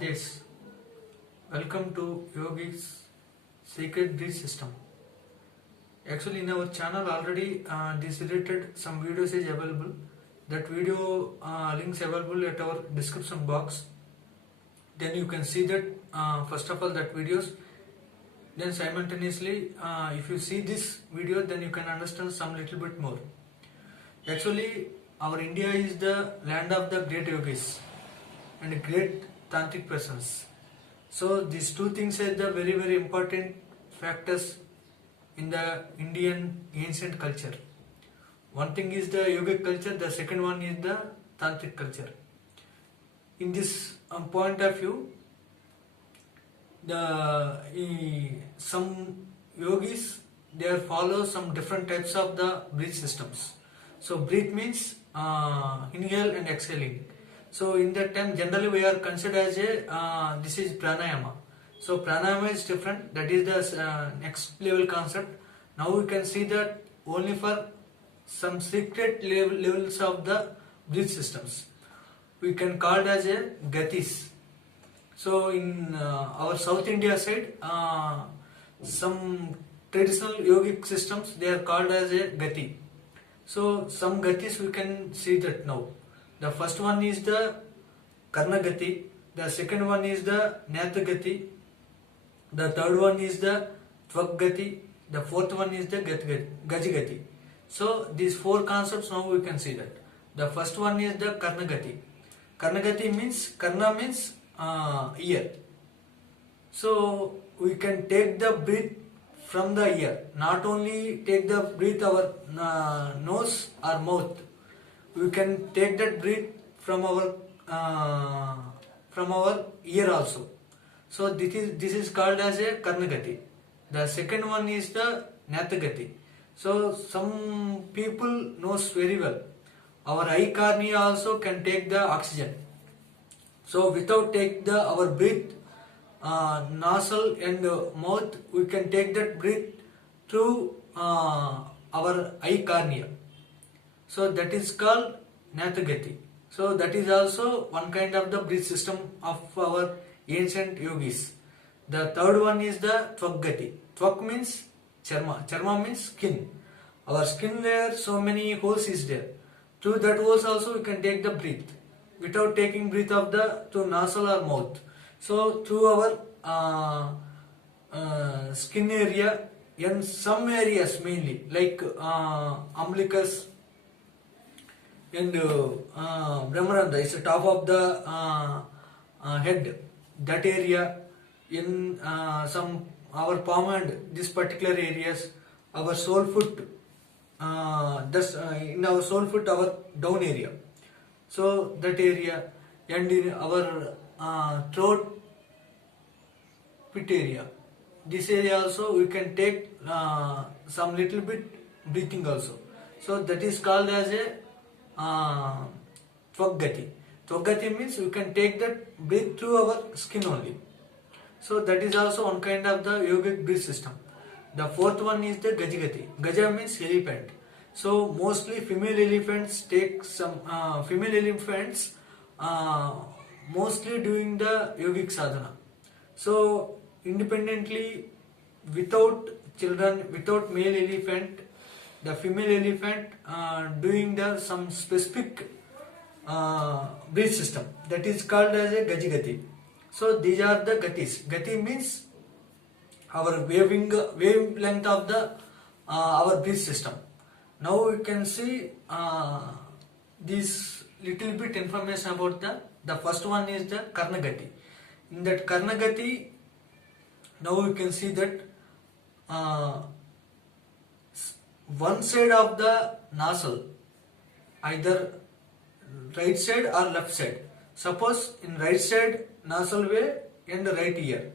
Yes, welcome to Yogi's Secret Breed System. Actually, in our channel already this related some videos is available. That video links available at our description box. Then you can see that first of all that videos. Then simultaneously, if you see this video, then you can understand some little bit more. Actually, our India is the land of the great yogis and great tantric persons. So these two things are the very important factors in the Indian ancient culture. One thing is the yogic culture, the second one is the tantric culture. In this point of view, some yogis they follow some different types of the breath systems. So breath means inhale and exhaling. So in that time generally we are considered as a this is pranayama. So pranayama is different. That is the next level concept. Now we can see that only for some secret levels of the breath systems. We can call it as a gatis. So in our South India side, some traditional yogic systems they are called as a gati. So some gatis we can see that now. The first one is the Karna Gati, the second one is the Natha Gati, the third one is the Tvak Gati, the fourth one is the Gaji Gati. So these four concepts now we can see that. The first one is the Karna Gati. Karna Gati means, Karna means ear. So we can take the breath from the ear, not only take the breath our nose or mouth. We can take that breath from our ear also. So this is called as a Karnagati. The second one is the Nathagati. So some people knows very well. Our eye cornea also can take the oxygen. So without take our breath, nostril and mouth, we can take that breath through our eye cornea. So that is called Nathagati. So that is also one kind of the breath system of our ancient yogis. The third one is the Tvak-gati. Tvak means charma. Charma means skin. Our skin layer, so many holes is there. Through that holes also we can take the breath. Without taking breath of the to nostril or mouth. So through our skin area, in some areas mainly like umbilicus and Brahmarandha is the top of the head. That area in some our palm and this particular areas, our sole foot, in our sole foot our down area. So that area and in our throat pit area. This area also we can take some little bit breathing also. So that is called as a Tvak-gati. Tvak-gati means we can take that breath through our skin only. So that is also one kind of the yogic breath system. The fourth one is the Gaji-gati. Gaja means elephant. So mostly female elephants take some mostly doing the yogic sadhana. So independently, without children, without male elephant, the female elephant doing the some specific breath system that is called as a gaji gati. So these are the gatis. Gati means our wavelength of the our breath system. Now we can see this little bit information about the first one is the karna gati. In that karna gati, now we can see that one side of the nostril, either right side or left side. Suppose in right side nostril way and right ear,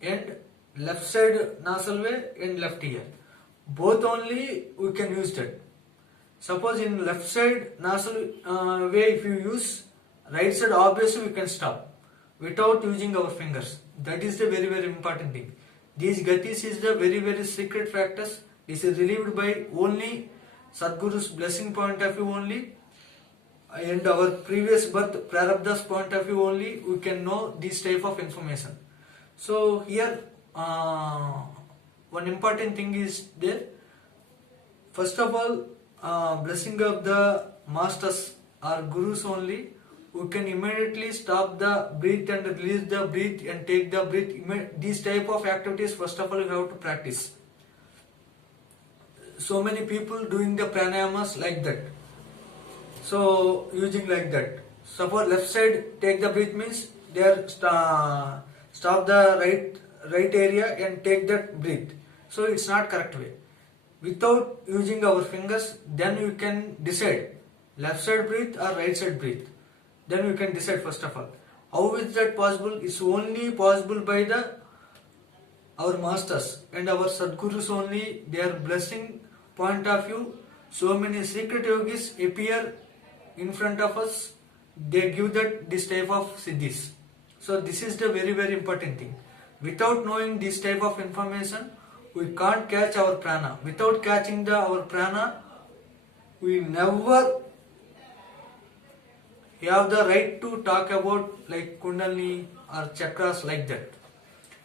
and left side nostril way and left ear. Both only we can use that. Suppose in left side nostril way, if you use right side, obviously we can stop without using our fingers. That is the very important thing. These gatis is the very secret factors. This is relieved by only Sadguru's blessing point of view only, and our previous birth prarabdha's point of view only. We can know this type of information. So here one important thing is there. First of all, blessing of the masters or gurus only, we can immediately stop the breath and release the breath and take the breath. These type of activities, first of all, you have to practice. So many people doing the pranayamas like that. So using like that. Suppose left side take the breath means they are stop the right area and take that breath. So it's not correct way. Without using our fingers, then you can decide left side breath or right side breath. Then you can decide first of all. How is that possible? It's only possible by our masters and our Sadgurus only. Their blessing point of view. So many secret yogis appear in front of us. They give this type of siddhis. So this is the very important thing. Without knowing this type of information, we can't catch our prana. Without catching our prana, we never have the right to talk about like Kundalini or chakras like that.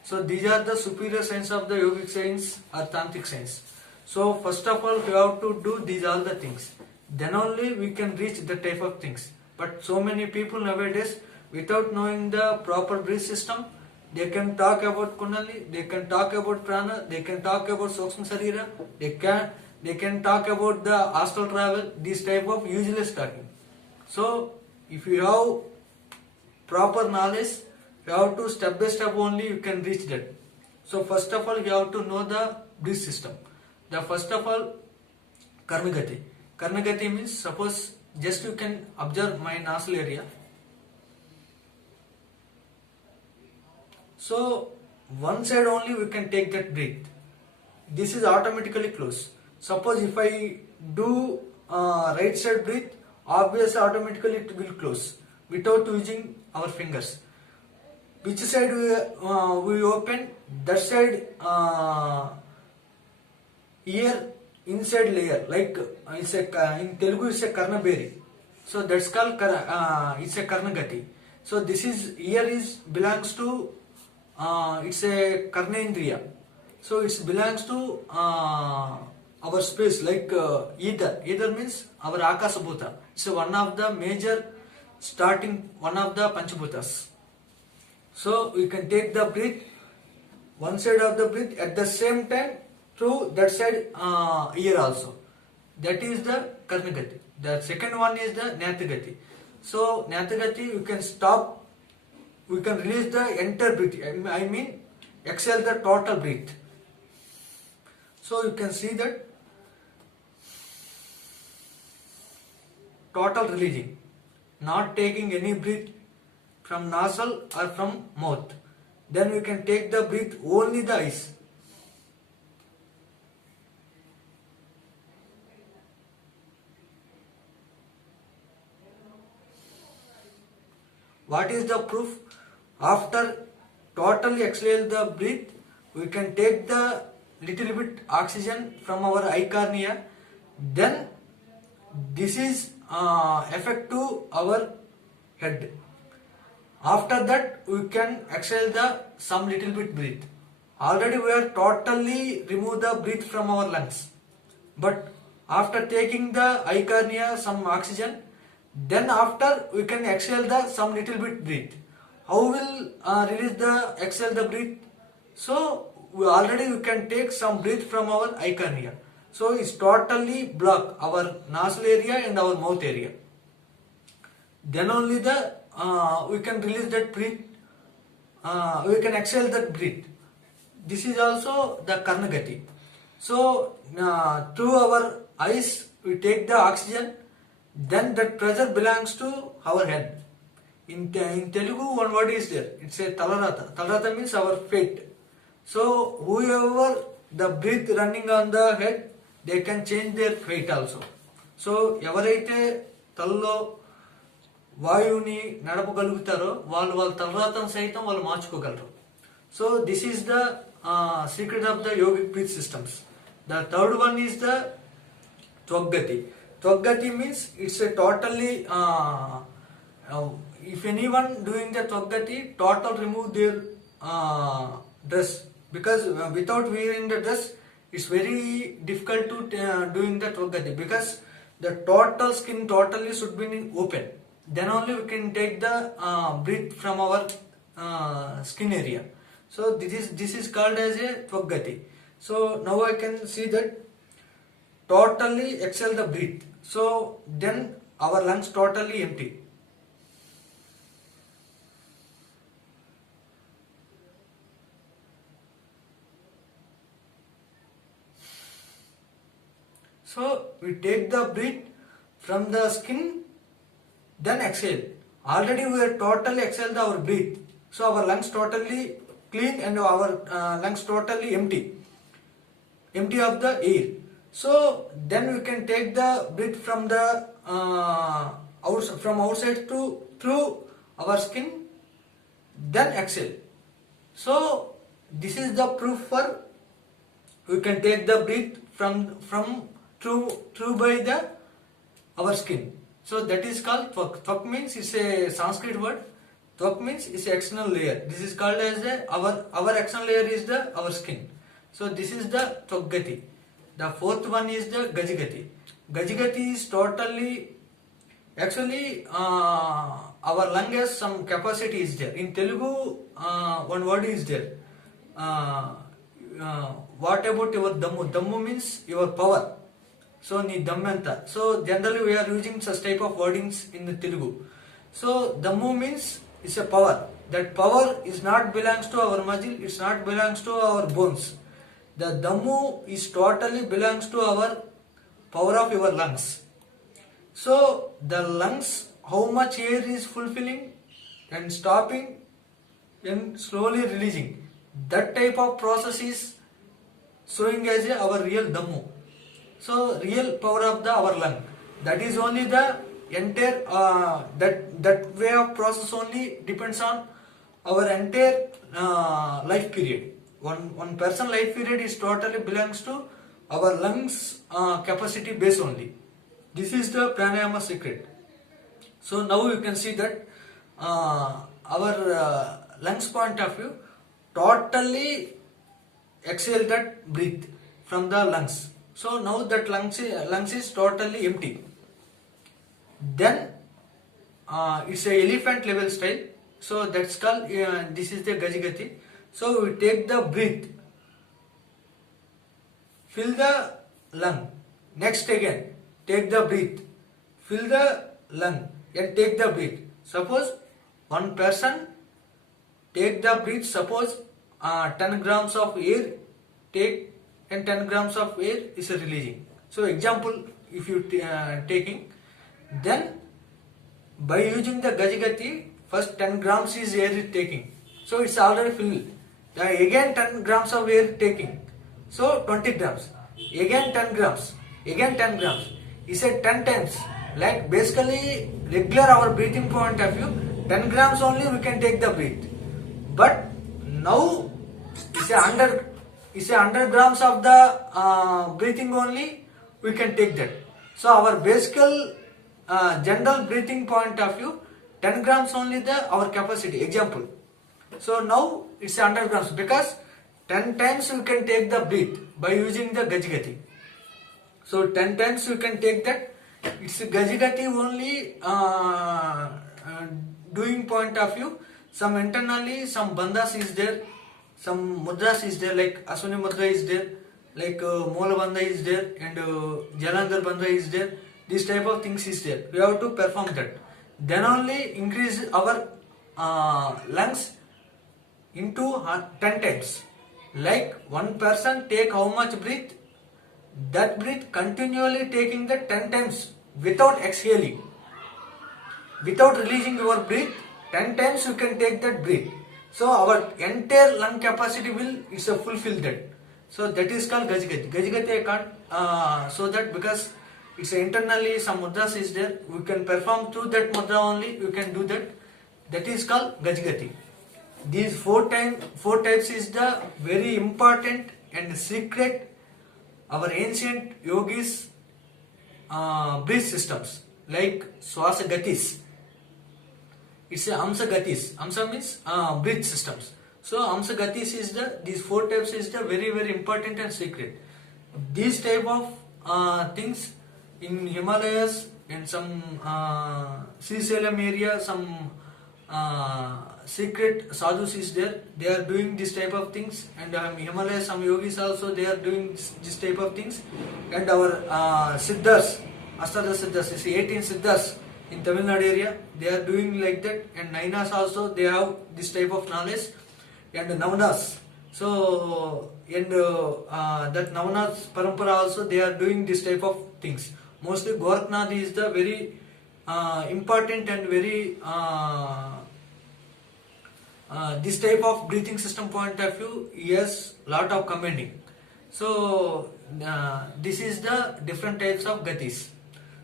So these are the superior science of the yogic science or tantric science. So first of all, we have to do these all the things. Then only we can reach the type of things. But so many people nowadays, without knowing the proper breath system, they can talk about Kundalini, they can talk about prana, they can talk about Sukshma Sarira, they can talk about the astral travel, this type of useless talking. So if you have proper knowledge, you have to step by step only you can reach that. So first of all, you have to know the breath system. The first of all, Karma Gati. Karma Gati means, suppose just you can observe my nostril area. So one side only we can take that breath. This is automatically closed. Suppose if I do right side breath, obviously automatically it will close without using our fingers. Which side we open? That side ear inside layer, like it's a in Telugu it's a karnaberi. So that's called it's a karnagati. So this is ear is belongs to it's a karnendriya. So it belongs to our space, like ether. Ether means our akasabhuta. It's one of the major starting one of the panchabhutas. So we can take the breath, one side of the breath at the same time through that side ear also. That is the karnagati. The second one is the nathagati. So nathagati you can stop, we can release the entire breath. I mean exhale the total breath. So you can see that total releasing, not taking any breath from nostril or from mouth. Then we can take the breath only the eyes. What is the proof? After totally exhale the breath, we can take the little bit oxygen from our eye cornea. Then this is effect to our head. After that, we can exhale the some little bit breath. Already we are totally remove the breath from our lungs. but after taking the eye cornea some oxygen, then after we can exhale the some little bit breath. How will release the exhale the breath? So we can take some breath from our eye cornea. So it's totally block our nostril area and our mouth area. Then only the we can release that breath. We can exhale that breath. This is also the Karnagati. So through our eyes we take the oxygen, then that pressure belongs to our head. In Telugu one word is there, it's a Talarata. Talarata means our fate. So whoever the breath running on the head, they can change their fate also. So ఎవరైతే తలలో వాయువుని నడపగలుగుతారో వాళ్ళు వాళ్ళ తలరాతను సైతం వాళ్ళు మార్చుకోగలరు. So this is the secret of the yogic breath systems. The third one is the Twaggati. Twaggati means it's a totally if anyone doing the Twaggati, total remove their dress, because without wearing the dress it's very difficult to doing the Twaggati, because the total skin totally should be open, then only we can take the breath from our skin area. So this is called as a Twaggati. So now I can see that totally exhale the breath. So then our lungs totally empty. So we take the breath from the skin, then exhale. Already we are totally exhaled our breath. So our lungs totally clean and our lungs totally empty of the air. So then we can take the breath from the from outside to through our skin, then exhale. So this is the proof for we can take the breath from through by the our skin. So that is called Twak. Twak means is a Sanskrit word. Twak means is external layer. This is called as our external layer is the our skin. So this is the Twaggati. The fourth one is the Gajigati. Gajigati is totally, actually our lung has some capacity is there. In Telugu one word is there. What about your Dammu? Dammu means your power. So ni dammanta. So generally we are using such type of wordings in the Telugu. So Dammu means is a power. That power is not belongs to our muscle. It's not belongs to our bones. The Dammu is totally belongs to our power of your lungs. So the lungs, how much air is fulfilling and stopping and slowly releasing. That type of process is showing as our real Dammu. So real power of our lung. That is only the entire that way of process only depends on our entire life period. One person life period is totally belongs to our lungs capacity base only. This is the pranayama secret. So now you can see that our lungs point of view totally exhale that breath from the lungs. So now that lungs is totally empty. Then it's a elephant level style. So that's called this is the Gajigati. So we take the breath, fill the lung, next again take the breath, fill the lung and take the breath. Suppose one person take the breath, suppose 10 grams of air take and 10 grams of air is releasing. So example if you taking, then by using the Gajigati first 10 grams is air is taking, so it's already filled. Again 10 grams of air taking, so 20 grams, again 10 grams, again 10 grams. He said 10 times. Like basically regular our breathing point of view 10 grams only we can take the breath, but now it's a 100 grams of the breathing only we can take that. So our basic general breathing point of view 10 grams only our capacity example. So now it's 100 grams because 10 times we can take the breath by using the Gajigati. So 10 times you can take that. It's Gajigati only doing point of view. Some internally some bandhas is there, some mudras is there, like Aswini mudra is there, like Mola bandha is there, and Jalandhar bandha is there. This type of things is there. We have to perform that. Then only increase our lungs into 10 times. Like one person take how much breath, that breath continually taking the 10 times without exhaling, without releasing your breath. 10 times you can take that breath. So our entire lung capacity will is a fulfill that. So that is called Gajigati. Gajigati I can't so that because it's internally some mudras is there. We can perform through that mudra only. You can do that. That is called Gajigati. These four types is the very important and secret our ancient yogis breath systems, like Swasa Gatis. It's a Amsa Gatis. Amsa means breath systems. So Amsa Gatis is these four types is the very important and secret. These type of things in Himalayas and some Srisalam area, some secret sadhus is there. They are doing this type of things, and Himalayas some yogis also they are doing this type of things. And our Siddhas, Astada Siddhas, is 18 Siddhas in Tamil Nadu area, they are doing like that. And Nainas also they have this type of knowledge, and Navanas. So and that Navanas Parampara also they are doing this type of things. Mostly Gorakhnath is the very important and very this type of breathing system point of view, yes, lot of commending. So this is the different types of gatis.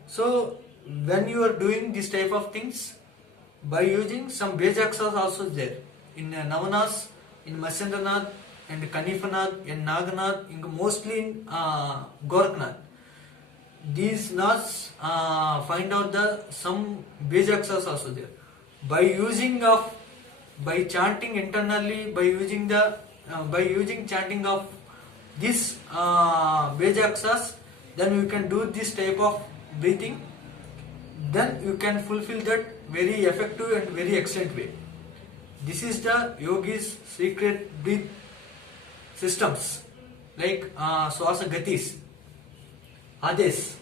So when you are doing this type of things by using some Bejaksas also there in Navanas, in Matsyendranath and Kanifanath and Naganath, mostly in Gorakhnath. These knots find out the some Bejaksas also there. By chanting internally, by using chanting of this Bejaksas, then you can do this type of breathing. Then you can fulfill that very effective and very excellent way. This is the yogis secret breath systems, like Swasa Gatis, Hades.